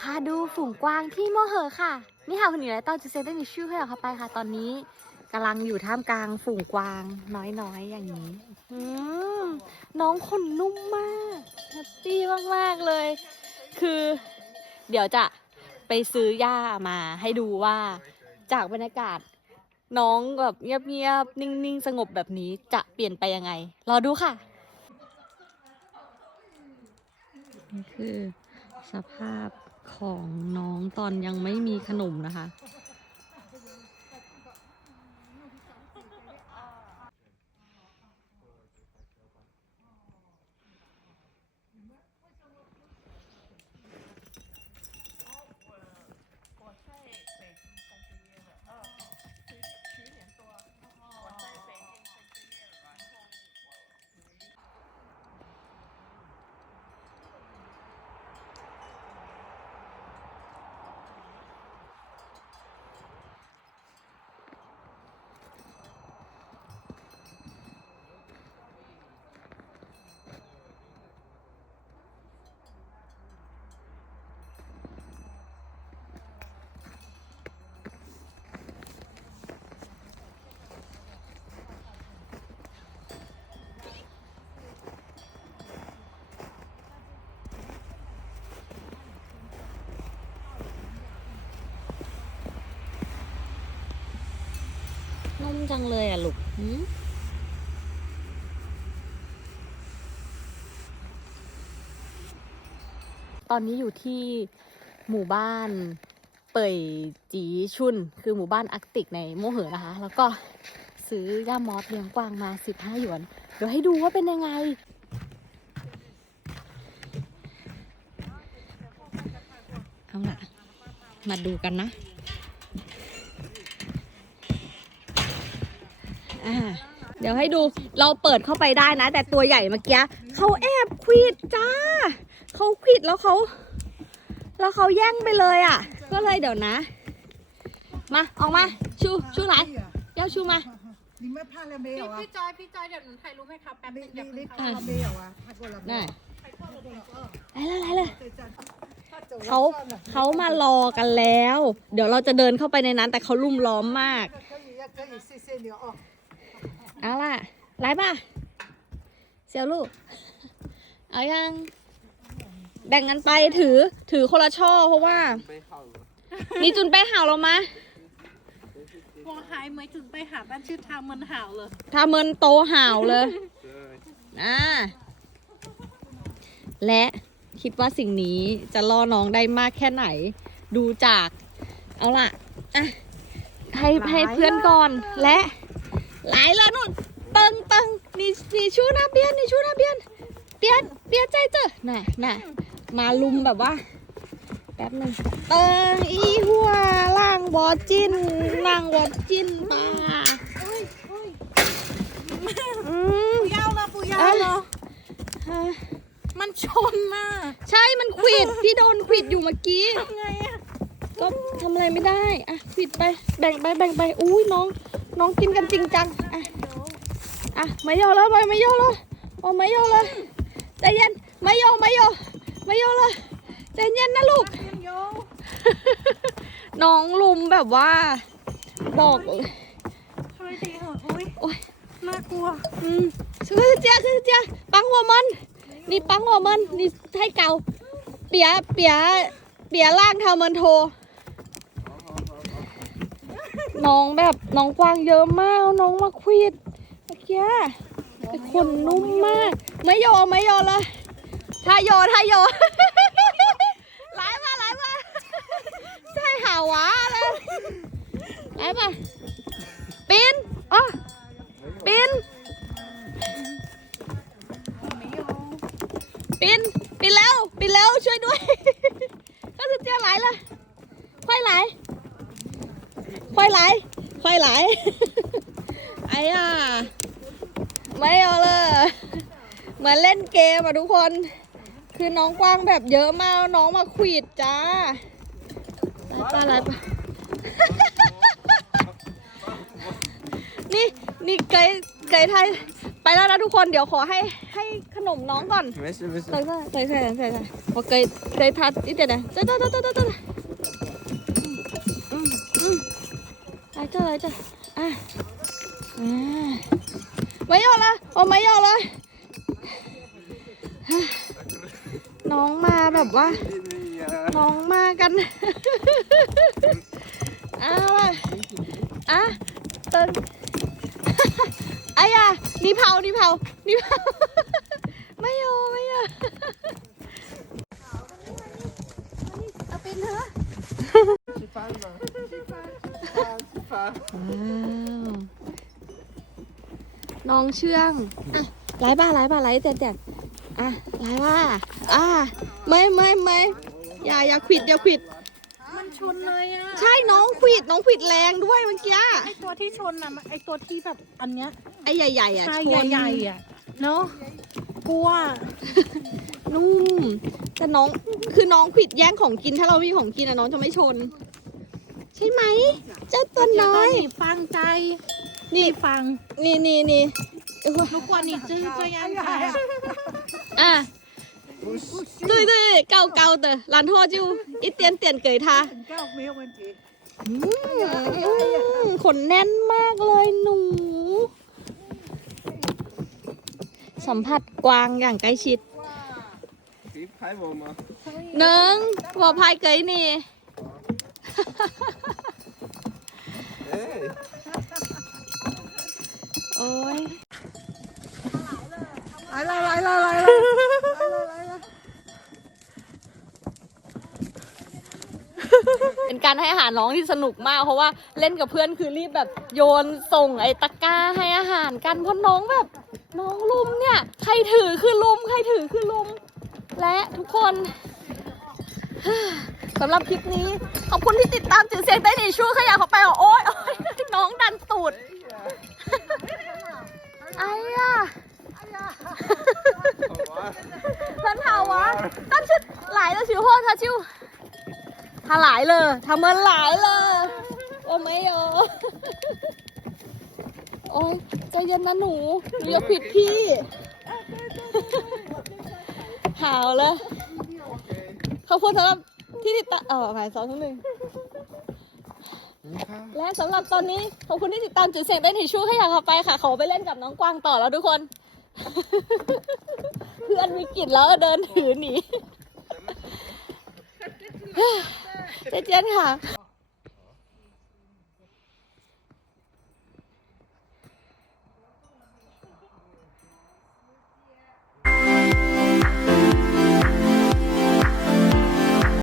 พาดูฝูงกวางที่โมเหอค่ะ นี่ค่ะคนนี้แล้วตอนจะเซ็นได้มีชื่อให้เราเข้าไปค่ะ ตอนนี้กำลังอยู่ท่ามกลางฝูงกวางน้อยๆอย่างนี้อน้องขนนุ่มมากแฮปปี้มากๆเลย คือ เดี๋ยวจะไปซื้อหญ้ามาให้ดูว่าจากบรรยากาศ น้องแบบเงียบๆนิ่งๆ สงบแบบนี้จะเปลี่ยนไปยังไง รอดูค่ะ นี่คือสภาพ ของน้องตอนยังไม่มีขนมนะคะ จังเลยอะลูกหืมตอนนี้อยู่ที่หมู่บ้านเป่ยจีชุน คือหมู่บ้านอาร์กติกในโมเหอนะคะ แล้วก็ซื้อย่ามอสเลี้ยงกวางมา 15 หยวน เดี๋ยวให้ดูว่าเป็นยังไง เอาล่ะ มาดูกันนะ เดี๋ยวให้ดูเราเปิดเข้าไปได้นะ แต่ตัวใหญ่เมื่อกี้เขาแอบควิดจ้าเขาควิดแล้วเขาแล้วเขาแย่งไปเลยอะ ก็เลยเดี๋ยวนะ มาออกมาชูชูไหนเดี๋ชูมาพี่จอยพี่จอยเดี๋ยวหนูถ่ยรู้ไหมครับแป๊บนึนี่งเดี๋ยวนี่พารเมลอะได้ไปเลยเลยเขาเขามารอกันแล้ว เดี๋ยวเราจะเดินเข้าไปในนั้น แต่เขาลุ่มล้อมมาก เอาล่ะไล่ป่ะเซียวลูก เอายัง แบ่งกันไปถือ ถือคนละช่อเพราะว่านี่จุนไปเห่าเรามะวงหายไหมถึงไปหาบ้านชื่อทางเมือนหาวเลยถ้าเมินโตเห่าเลยอ่า และคิดว่าสิ่งนี้จะล่อน้องได้มากแค่ไหน ดูจาก เอาล่ะ อะ ให้ให้เพื่อนก่อนและ หลายแล้วนู่นเติงเติงนี่นี่ชูหน้าเบียนนี่ชูหน้าเบียนเปียนเปียนใจเจอน่ะน่ะมาลุมแบบว่าแป๊บหนึงเติงอีหัวล่างบอจินนางบอจินปลาอืมปูยาวเลยปูยาวเอ้ยเลยอะมันชนน่ะใช่มันขวิดพี่โดนขวิดอยู่เมื่อกี้ทำไงอะก็ทำอะไรไม่ได้ อะขวิดไป แบ่งไปแบ่งไป อุ้ยน้อง น้องกินกันจริงจัง อะ อะไม่ยอเลยไปไม่ยอเลยโอ้ไม่ยอเลยใจเย็นไม่ยอไม่ยอไม่ยอเลยใจเย็นนะลูกโยน้องลุมแบบว่า บอกช่วยทีเถอะอุ้ยโอ๊ยน่ากลัว อืมคือเจ้าคือเจ้าปังหัวมัน นี่ปังหัวมัน นี่ให้เกา เปียเปียเปียล่างเทามันโท น้องแบบน้องกวางเยอะมาก น้องมาควิดเมื่อกี้แต่ขนนุ่มมาก ไม่โยไม่โยเลยถ้าโยถ้าโยไหลมาไหลมาใช่หาวะเลยไหลมาปีนอ๋อปิน ไม่โย ปินปินแล้วปินแล้วช่วยด้วย ก็คือเจ้าไหลเลยค่อยไหลค่ ไหลค่ไหลไอ้อะไม่เอาเลยเหมือนเล่นเกมอะทุกคน คือน้องกว้างแบบเยอะมากน้องมาขวีดจ้าไหลายไปนี่นี่ไกลไกลไทยไปแล้วนะทุกคนเดี๋ยวขอให้ให้ขนมน้องก่อนใส่ใส่ใส่ใส่ใส่พอไกลไกลทัดนิดเดียวนะจ้าจ้าจ้าจ้าจ้า Leiter, Leiter. Ah. ah. Major ละโอ้ Major ละน้องมาแบบว่า น้องมากันเอาละอะเตินอ้ยานี่เผานี่เผานี่เผาไม่อยไม่โยเอาเป็นเถอะ น้องเชื่องอะไลาบ้าไลาบ้าไลาแจกแจกอะไลายบ้าอะไม่ไม่ไม่อย่าอย่าขวิดอย่าขวิด มันชนเลยอะใช่น้องขวิดน้องขวิดแรงด้วยเมื่อกี้ไอตัวที่ชนอะไอตัวที่แบบอันเนี้ยไอ้ใหญ่ๆอะชใช่ใหญ่ๆอะเนาะกลัวนุ่มแต่น้องคือน้องขวิดแย่งของกินถ้าเรามีของกินอะน้องจะไม่ชน ใช่ไหมเจ้าตัวน้อย 你放ใจ นี่ 放 นี่นี่นี่เอ้ย 如果你真这样子อ่ะ对对高高的然后就一点点给他很高没有问题。 อืมอืมขนแน่นมากเลยหนู สัมผัสกวางอย่างใกล้ชิด 可以拍我吗？ หนึ่งหัวพายเกยนี่ 哎， โอ้ยไหลไหลไหลไหลไหลไหลเป็นการให้อาหารน้องที่สนุกมาก เพราะว่าเล่นกับเพื่อนคือรีบแบบโยนส่งไอตะกร้าให้อาหารกันเพราะน้องแบบ น้องลุมเนี่ย ใครถือคือลุมใครถือคือลุม และทุกคนสำหรับคลิปนี้ ขอบคุณที่ติดตามจือเซียงได้ในช่วงขยะของไปโอ๊ย ท้องดันตูด ไอ้อะสันเทาวะตั้งชื่อหลายแล้วชื่อพ่อท่าชื่อทาหลายเลยทำมันหลายเลยโอ้ไม่โอโอ้ยใจเย็นนะหนูเรีอย่ผิดพี่หาวเลยขอบคุณสำหรับที่ติดตามเออหมายสองทั้งหนึ่ง และสำหรับตอนนี้ขอบคุณที่ติดตามจุดเสียงได้หนีชู้ขยะเข้าไปค่ะ ขอไปเล่นกับน้องกวางต่อแล้วทุกคน เพื่อนวิกฤตแล้วเดินถือหนีเจ๊เจนค่ะ